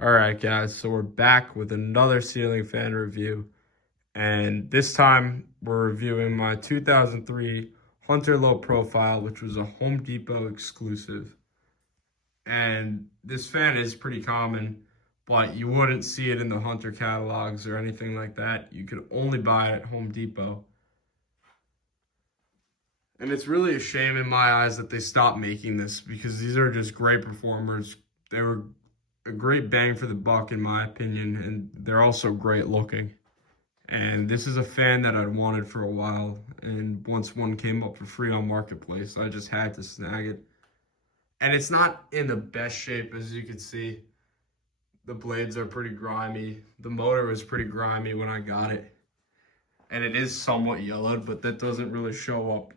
Alright guys, so we're back with another ceiling fan review, and this time we're reviewing my 2003 Hunter Low Profile, which was a Home Depot exclusive. And this fan is pretty common, but you wouldn't see it in the Hunter catalogs or anything like that. You could only buy it at Home Depot. And it's really a shame in my eyes that they stopped making this because these are just great performers. They were a great bang for the buck in my opinion, and they're also great looking. And this is a fan that I'd wanted for a while, and once one came up for free on Marketplace, I just had to snag it. And it's not in the best shape, as you can see. The blades are pretty grimy. The motor was pretty grimy when I got it. And it is somewhat yellowed, but that doesn't really show up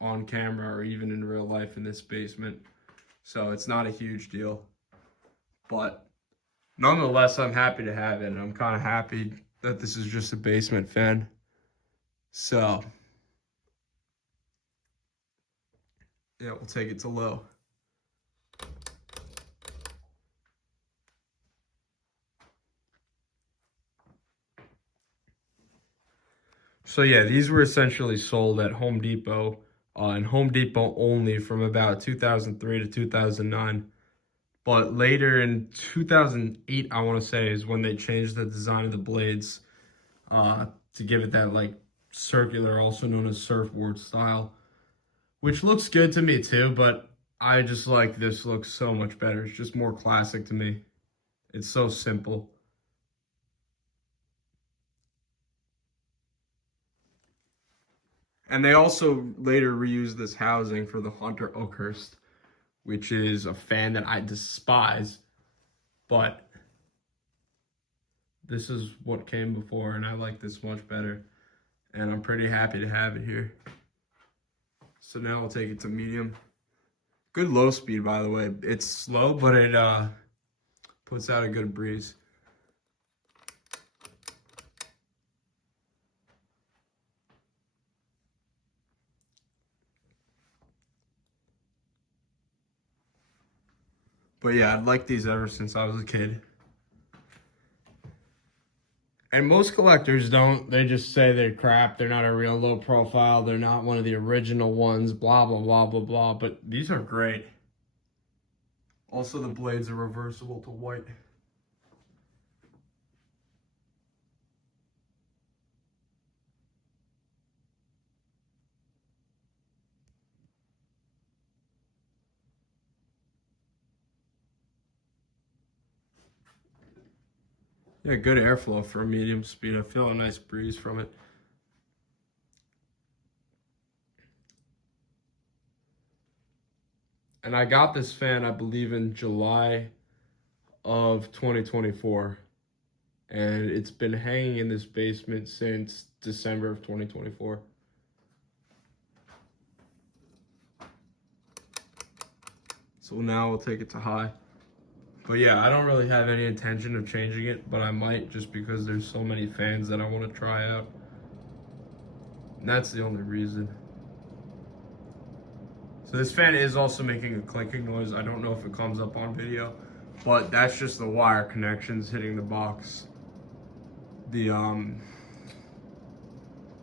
on camera or even in real life in this basement. So it's not a huge deal. But nonetheless, I'm happy to have it. And I'm kind of happy that this is just a basement fan. So, yeah, we'll take it to low. So yeah, these were essentially sold at Home Depot and Home Depot only from about 2003 to 2009. But later in 2008, I want to say, is when they changed the design of the blades to give it that like circular, also known as surfboard style, which looks good to me too, but I just like this looks so much better. It's just more classic to me. It's so simple. And they also later reused this housing for the Hunter Oakhurst, which is a fan that I despise, but this is what came before, and I like this much better, and I'm pretty happy to have it here. So now I'll take it to medium. Good low speed, by the way. It's slow, but it puts out a good breeze. But yeah, I've liked these ever since I was a kid. And most collectors don't. They just say they're crap. They're not a real low profile. They're not one of the original ones, blah, blah, blah, blah, blah. But these are great. Also, the blades are reversible to white. Yeah, good airflow for a medium speed. I feel a nice breeze from it. And I got this fan, I believe, in July of 2024. And it's been hanging in this basement since December of 2024. So now we'll take it to high. But yeah, I don't really have any intention of changing it, but I might just because there's so many fans that I want to try out. And that's the only reason. So this fan is also making a clinking noise. I don't know if it comes up on video, but that's just the wire connections hitting the box. The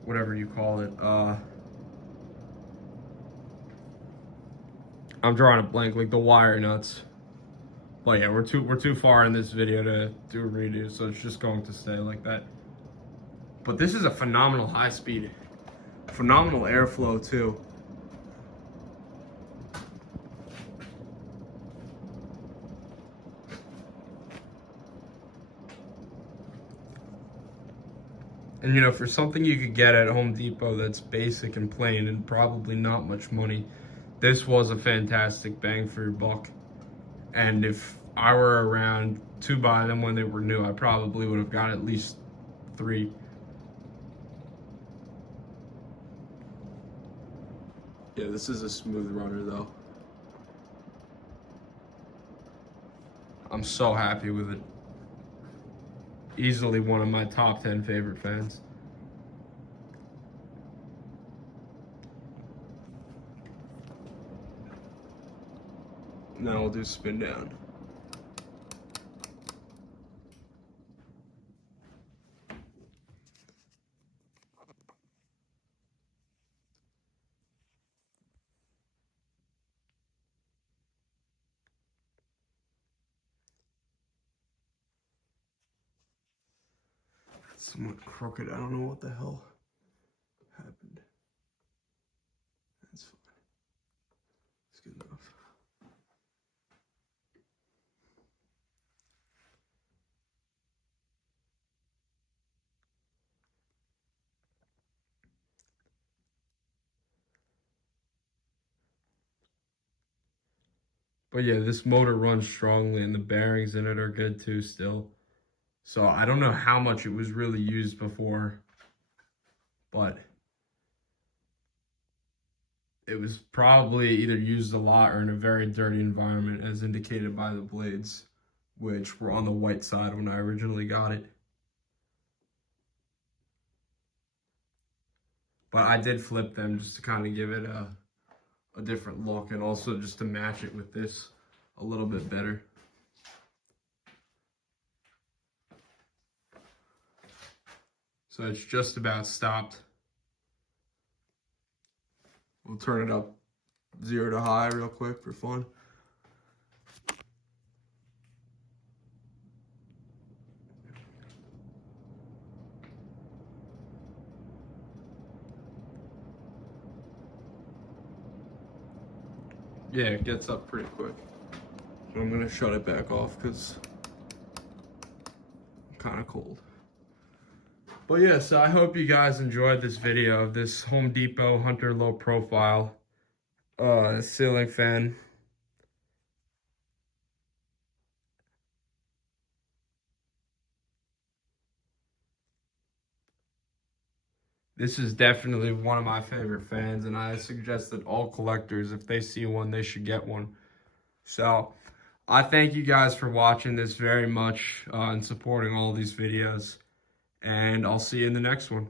whatever you call it. I'm drawing a blank, like the wire nuts. But yeah, we're too far in this video to do a redo, so it's just going to stay like that. But this is a phenomenal high speed, phenomenal airflow too. And you know, for something you could get at Home Depot that's basic and plain and probably not much money, this was a fantastic bang for your buck. And if I were around to buy them when they were new, I probably would have got at least 3. Yeah, this is a smooth runner though. I'm so happy with it. Easily one of my top 10 favorite fans. Now we'll do spin down. somewhat crooked. I don't know what the hell happened. That's fine. It's good enough. But yeah, this motor runs strongly and the bearings in it are good too still. So I don't know how much it was really used before, but it was probably either used a lot or in a very dirty environment as indicated by the blades, which were on the white side when I originally got it. But I did flip them just to kind of give it a different look and also just to match it with this a little bit better. So it's just about stopped. We'll turn it up 0 to high real quick for fun. Yeah, it gets up pretty quick. So I'm gonna shut it back off because I'm kind of cold. But yeah, so I hope you guys enjoyed this video of this Home Depot Hunter low profile ceiling fan. This is definitely one of my favorite fans, and I suggest that all collectors, if they see one, they should get one. So I thank you guys for watching this very much and supporting all these videos, and I'll see you in the next one.